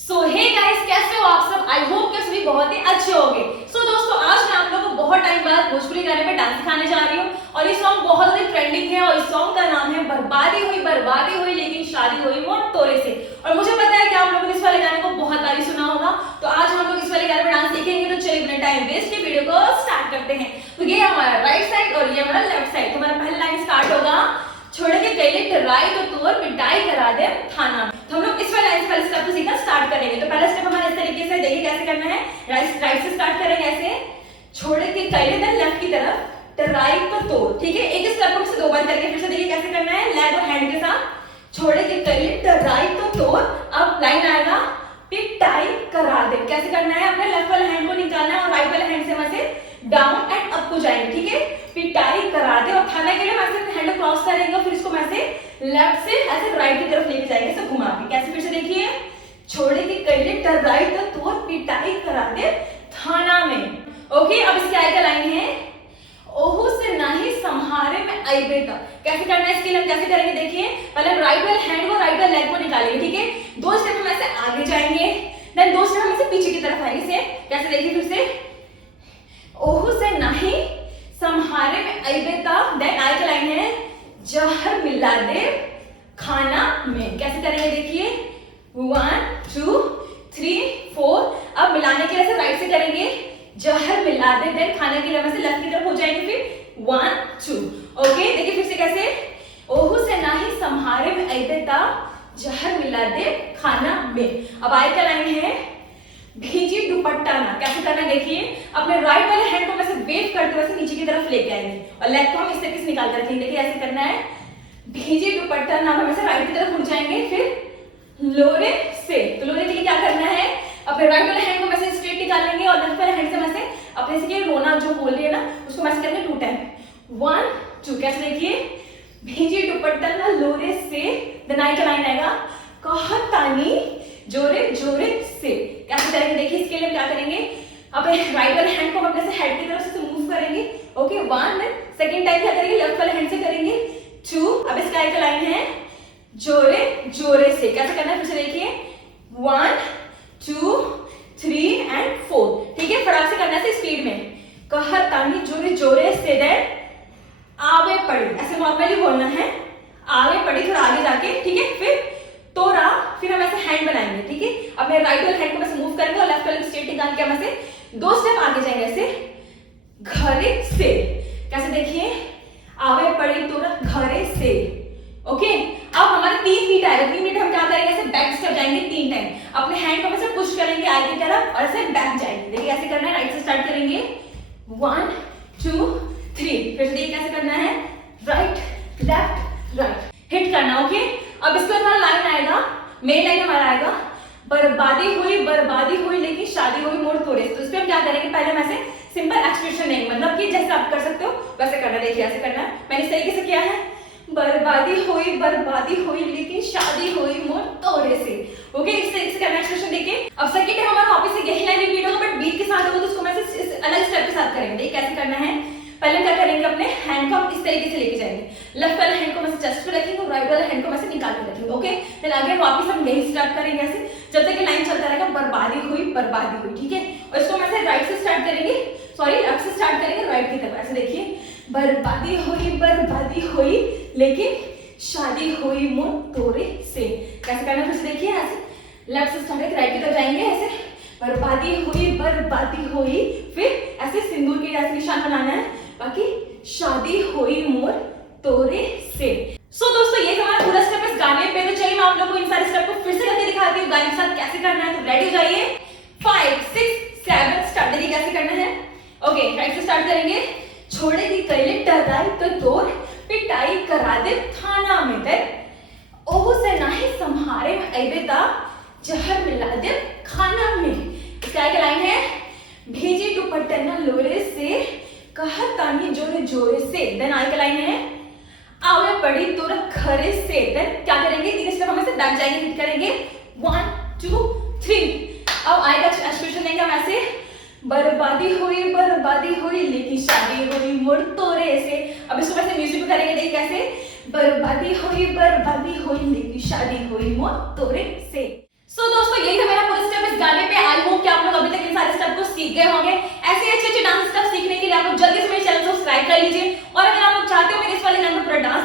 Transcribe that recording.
सो hey guys, कैसे हो आप सब? आई होप कि सभी बहुत ही अच्छे होंगे। सो दोस्तों, आज मैं आप लोगों को बहुत टाइम बाद भोजपुरी गाने में डांस सिखाने जा रही हूँ और ये सॉन्ग बहुत ज्यादा ट्रेंडिंग है और इस सॉन्ग का नाम है बर्बादी हुई लेकिन शादी हुई मोर तोरे से। और मुझे पता है कि आप लोगों ने इस वाले गाने को बहुत बार सुना होगा, तो आज हम लोग इस वाले गाने में डांस सीखेंगे। तो चलिए बिना टाइम वेस्ट के वीडियो को स्टार्ट करते हैं। तो ये हमारा राइट साइड और ये हमारा लेफ्ट साइड। तो हमारा पहला लाइन स्टार्ट होगा, छोड़ के कैले टराई तो तोर पिटाई करा दे थाना। तो हम लोग इस वाले लाइन से पहले स्टेप सीखना स्टार्ट करेंगे। तो पहला स्टेप हमारा इस तरीके से, देखिए कैसे करना है। राइट से स्टार्ट करेंगे ऐसे, छोड़ के कैले देन लेफ्ट की तरफ टराई तो तोर। ठीक है, एक स्टेप को दो बार करके फिर से देखिए कैसे करना है। लेग और हैंड के साथ छोड़ के कैले टराई तो तोर। अब लाइन आएगा पिटाई करा दे। कैसे करना है, अपने लेफ्ट वाले हैंड को निकालना है और राइट वाले हैंड से वैसे डाउन एंड अप को जाएंगे। ठीक है, पिटाई करा दे। और थाना के लिए मैं ऐसे हैंड क्रॉस करेंगे और फिर इसको मैं ऐसे लेफ्ट से ऐसे राइट की तरफ लेके जाएंगे, ऐसे घुमा के। कैसे, फिर से देखिए, छोड़े के कैले टराई तो तोर पिटाई करा दे थाना में। ओके, अब इसके आगे का लाइन है, ओहू से नहीं संहारे में आई बेटा। कैसे करना है, इसके लिए हम कैसे करेंगे, देखिए पहले राइट वाले हैंड को राइट वाले लेग को निकालेंगे। ठीक है, दो स्टेप हम ऐसे आगे जाएंगे, देन दो स्टेप हम ऐसे पीछे की तरफ आएंगे। से कैसे, देखिए फिर से, ओहू से नहीं संहारे में आई बेटा। देन आगे का लाइन है, जहर मिला दे खाना में। कैसे करेंगे, देखिए 1 2 3 4। अब मिलाने के लिए ऐसे राइट से करेंगे, जहर मिला दे, देन खाने के लिए हम ऐसे लेफ्ट की तरफ हो जाएंगे, फिर 1 2। ओके, देखिए फिर से कैसे, ओहू से नहीं संहारे में आई बेटा, जहर मिला दे खाना में। अब आगे का लाइन है, भीजी दुपट्टा ना। कैसे करना है, देखिए अपने राइट वाले हैंड को वैसे वेव करते हुए नीचे की तरफ लेके आएंगे और लेग को हम इस तरीके से निकाल कर रखेंगे। देखिए ऐसे करना है, भीजी दुपट्टा ना, हम ऐसे राइट की तरफ उठ जाएंगे, फिर लोरे से। तो लोरे के लिए क्या करना है, अपने राइट वाले हैंड को वैसे स्ट्रेट निकाल लेंगे और लेफ्ट वाले हैंड से वैसे अपने से रोना जो बोल रही है ना उसको वैसे करेंगे 2 टाइम, 1 2। कैसे, देखिए भीजी दुपट्टा ना लोरे से। देन आई का लाइन आएगा, कहतानी जोरे जोरे से। कैसे करेंगे, देखिए इसके लिए हम क्या करेंगे, अपने राइट वाले हैंड को हम अपने से हेड की तरफ से मूव करेंगे। ओके 1। देन सेकंड टाइम क्या करेंगे, लेफ्ट वाले हैंड से करेंगे 2। अब इसका आगे का लाइन है, जोरे जोरे से। कैसे करना है, फिर से देखिए 1 2 3 एंड 4। ठीक है, फटाक से करना है स्पीड में, कहतानी जोरे जोरे से। देन आगे पड़ी, ऐसे नॉर्मली बोलना है, आगे पड़ी थोड़ा आगे जाके। ठीक है, फिर तोरा, फिर हम ऐसे हैंड बनाएंगे। ठीक है, अपने राइट वाले हैंड को ऐसे मूव करेंगे और लेफ्ट वाले स्ट्रेट निकाल के हम ऐसे 2 स्टेप आगे जाएंगे, ऐसे घरे से। कैसे, देखिए आगे पड़ी तोरा घरे से। ओके, अब हमारे 3 फीट आएगा। 3 फीट हम क्या करेंगे, ऐसे बैक स्टेप जाएंगे 3 टाइम, अपने हैंड को ऐसे पुश करेंगे आगे की तरफ और ऐसे बैक जाएंगे। देखिए ऐसे करना है, राइट से स्टार्ट करेंगे 1 2 3। फिर से देखिए कैसे करना है, राइट लेफ्ट राइट हिट करना। ओके, अब इसके बाद हमारा लाइन आएगा, मेन लाइन हमारा आएगा, बर्बादी हुई लेकिन शादी हुई मोर तोरे से। तो इस पे हम क्या करेंगे, पहले हम ऐसे सिंपल एक्सप्रेशन देंगे, मतलब कि जैसे आप कर सकते हो वैसे करना। देखिए ऐसे करना है, मैंने इस तरीके से किया है, बर्बादी हुई लेकिन शादी हुई मोर तोरे से। ओके, इस तरीके से करना एक्सप्रेशन देके। अब सेकंड है हमारा वापस से यही लाइन रिपीट होगा, बट बीट के साथ होगा, तो उसको मैं अलग स्टेप के साथ करेंगे। देखिए कैसे करना है, पहले क्या करेंगे, अपने हैंड को हम इस तरीके से लेके जाएंगे, लेफ्ट वाले हैंड को मैं चेस्ट पे रखेंगे और राइट वाले हैंड को मैं निकाल के रखेंगे। ओके, देन आगे वापस हम यही स्टार्ट करेंगे ऐसे, जब तक ये लाइन चलता रहेगा, बर्बादी हुई। ठीक है, और इसको मैं राइट से स्टार्ट करेंगे, सॉरी लेफ्ट से स्टार्ट करेंगे राइट की तरफ। ऐसे देखिए, बर्बादी हुई लेकिन शादी हुई मोर तोरे से। कैसे करना, फिर से देखिए ऐसे लेफ्ट से स्टार्ट करके राइट की तरफ जाएंगे, ऐसे बर्बादी हुई, फिर ऐसे सिंदूर के जैसे निशान बनाना है, बाकी शादी हुई मोर तोरे से। सो दोस्तों, ये हमारा पूरा स्टेप इस गाने पे। तो चलिए मैं आप लोगों को इन सारे स्टेप को फिर से करके दिखाती हूँ, गाने के साथ कैसे करना है। तो रेडी हो जाइए, 5 6 7 स्टार्ट। देखिए कैसे करना है। ओके, राइट से स्टार्ट करेंगे, छोड़े की कैले टराई तो तोर पिटाई करा दे थाना में। दे ओहू से नहीं संहारे में आई बेटा, जहर मिला दे खाना में। इसका आगे लाइन है, भीजी दुपट्टा ना लोरे से, कहतानी जोरे जोरे से। देन आगे लाइन है, आवे पड़ी तोरा घरे से। देन क्या करेंगे, 3 स्टेप हम ऐसे बैक जाएंगे, हिट करेंगे 1 2 3। अब आएगा एक्सप्रेशन देंगे हम ऐसे, बर्बादी हुई लेकिन शादी हुई मोर तोरे से। अब इसको वैसे म्यूजिक पे करेंगे, देखिए कैसे, बर्बादी हुई लेकिन शादी हुई मोर तोरे से। सो दोस्तों, यही था मेरा सीख गए होंगे। ऐसे अच्छे अच्छे डांस स्टेप सीखने के लिए आप लोग जल्दी से मेरे चैनल को सब्सक्राइब कर लीजिए और अगर आप लोग चाहते हो मेरे इस वाले गाने पर पूरा डांस